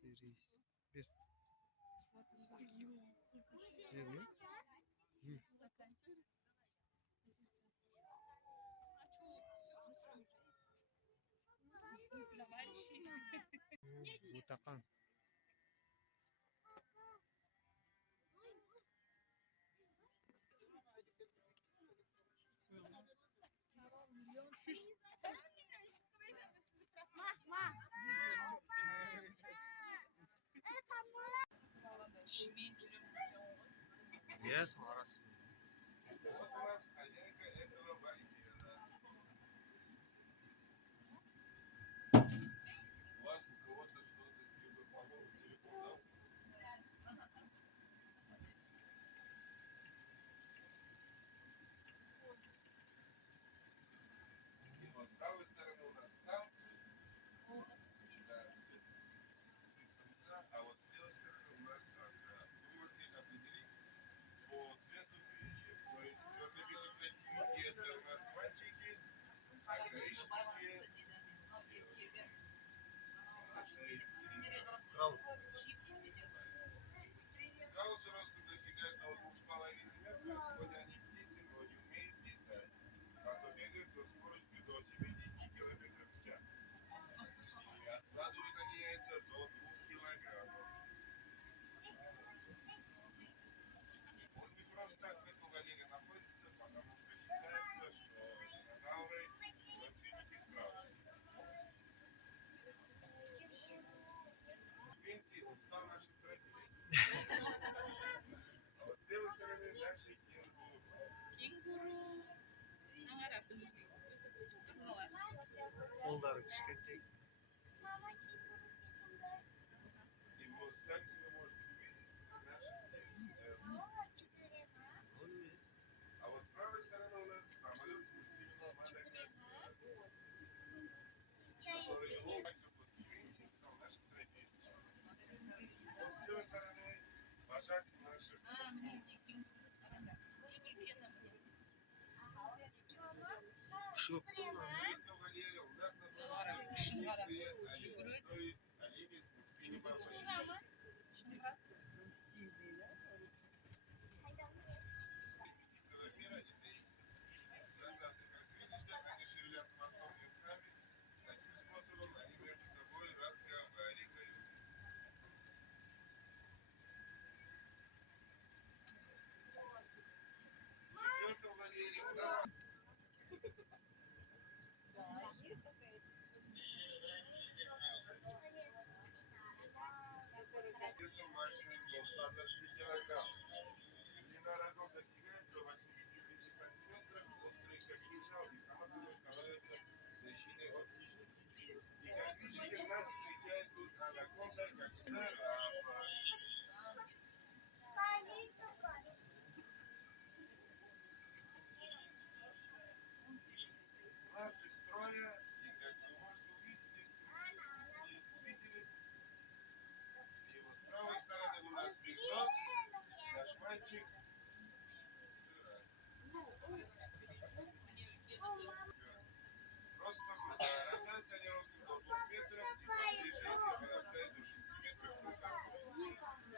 рис. Bir. Верни. Бутакан. Yes, арасы. Вот у нас хозяйка этого барбекю. У вас у кого-то что-то типа, по-моему, телефон, да? И вот с правой стороны у нас сам, да, самца, а вот с левой стороны у нас самка. Вы можете определить по цвету крыльев. То есть черно-белые красивенькие это у нас мальчики, а коричневые Страус. страусы ростом достигают до 2,5 метра. Хоть они птицы, но не умеют летать. Зато бегают со скоростью до 70 км в час. И откладывают они яйца до 2 килограммов. Он не просто так в этом галере находится, потому что считается, что динозавры родственники страусов. В пенсии он стал нашим трофеем. А вот с левой стороны дальше кенгуру. Кенгуру. Аңара біз күтіп тұрмалар. Қолдары кішкентай. И вот дальше вы можете увидеть наших птиц. А вот с правой стороны у нас самолет с мультфильма «Мадагаскар», который также после пенсии стал нашим трофеем. Вот с левой стороны вожак наших птиц. Шөптің Яйца в галере у нас находятся чистые олени, то есть олени с мультфильма «Мадагаскар». Мира и зрителей. Красоты. Как видите, они шевелят хвостом и руками. Таким способом они между собой разговаривают. В четвертом галере у нас весом максимум до 120 килограмм. Длина рогов достигает до 85 сантиметров, острые как кинжал, и сама собой становится защитой от хищников. И как видите, нас встречает тут анаконда, как жирафа. Нас из строя, и как вы можете увидеть, если вы видели, и вот с правой стороны у нас бигшот, наш мальчик. Ростом, рождаются они ростом до 2 метров, и после жизни вырастают до 6 метров в высоту.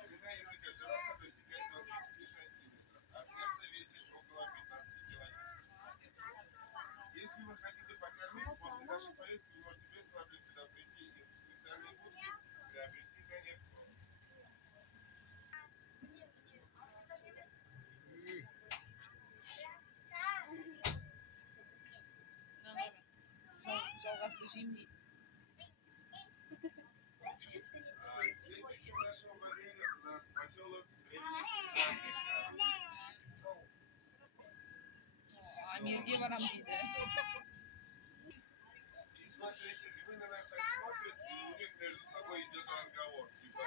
Длина языка жирафа достигает до 30 сантиметров, а сердце весит около 15 килограмм. Если вы хотите покормить, после нашей поездки вы можете без проблем сюда прийти и в специальной будке приобрести коньячку. Жалғасты жеймін дейді. Следующим нашим владением у нас поселок Древний. Амерге барам дейді. И смотрите, вы на нас так смотрят, и у них между собой идет разговор. Типа,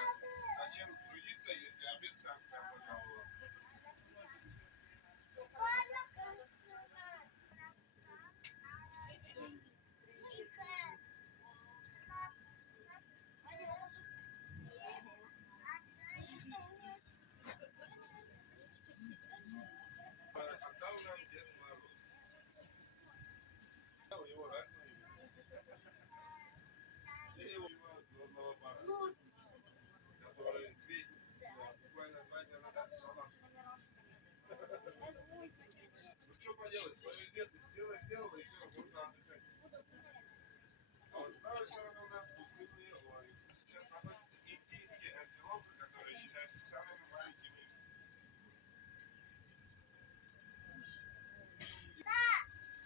зачем трудиться, если обед сам к нам пожаловал? Отдал нам Дед Мороз. У него разные имена. Все его называют главного бара. Ну что поделать, свое дело сделала и все, будем отдыхать. А вот с правой стороны у нас пустынные оазисы. Сейчас находятся индийские антилопы, которые считаются самыми маленькими.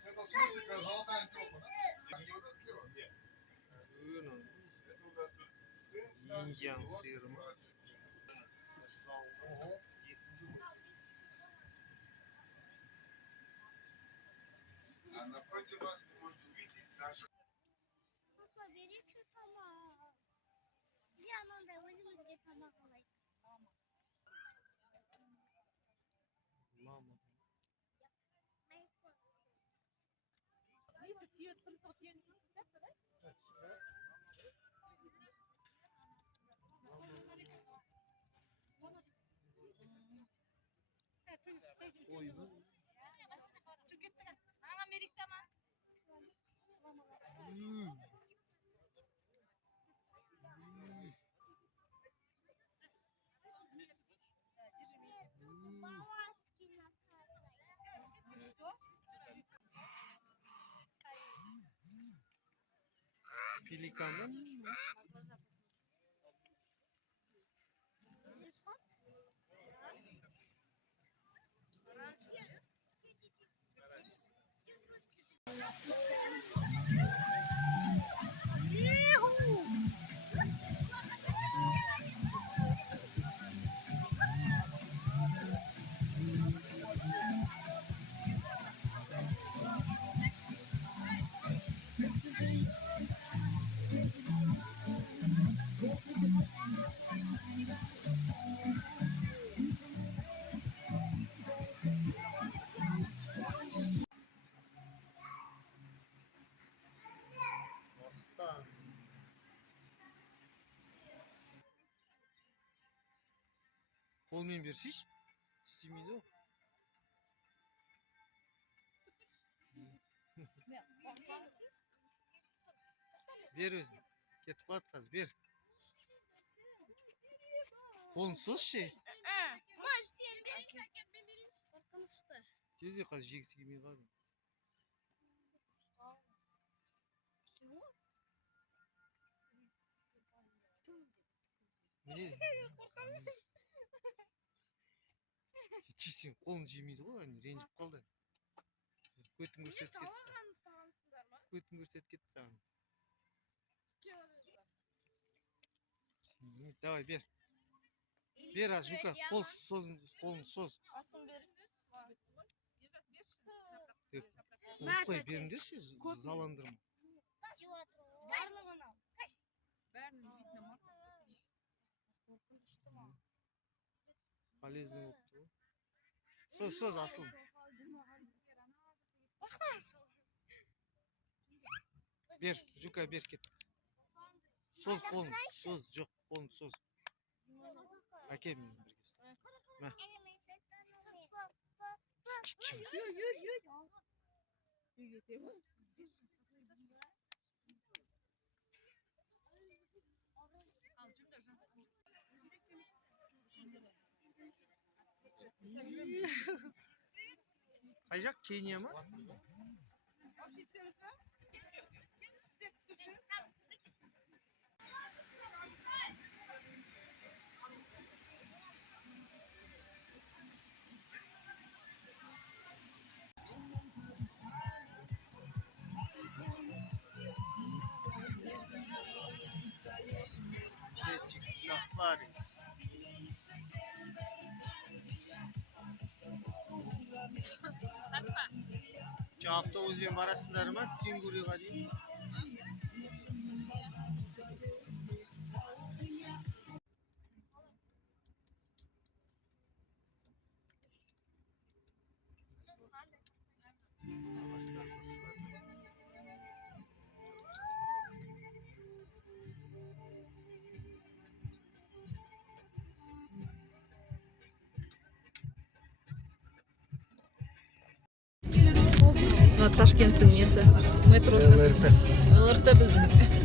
Это смотрика золотая антилопа, да? Не вот это слева? Нет. Öyle. Это у нас тут сын старший, Индиан и вот сыром. младший сын. А напротив вас вы можете увидеть нашу Papa beni şu tamam. Bir yandan da özümüzge tamam kolay. Мама. Neyse tüyo tımsak yeni yaptı da. Oyunu. Amerika'da mı? Pelikanın. Arslan. Қолмен берсейші. İstемейді ғой. Бер өзін. Кетіп қалады қазір, бер. Қолын созшы. Korkunçtu. Тезе қазір жегісі келмей қалды. Міне. Сен қолын жемейді ғой, ренжіп қалды. Көтін көрсетіп кетті. Көтін көрсетіп кетті саған. Давай, бер. Бер, а Жука, қолын соз. Asın verirsin. Қорықпай беріңдерші, заландырма. Барлығын ал. Бәрінің бетіне мар. Полезный болыпты ғой. Соз, асыл. Бер, Жука, бер кет. Соз қолын, соз, жоқ, қолын соз. Әке мен бірге. Қай жақ, Кения ма? Safari. Avtobüsмен барасыңдар ма? Кенгуриға дейін. Ташкенттің несі, метросы. ЛРТ. ЛРТ біздің.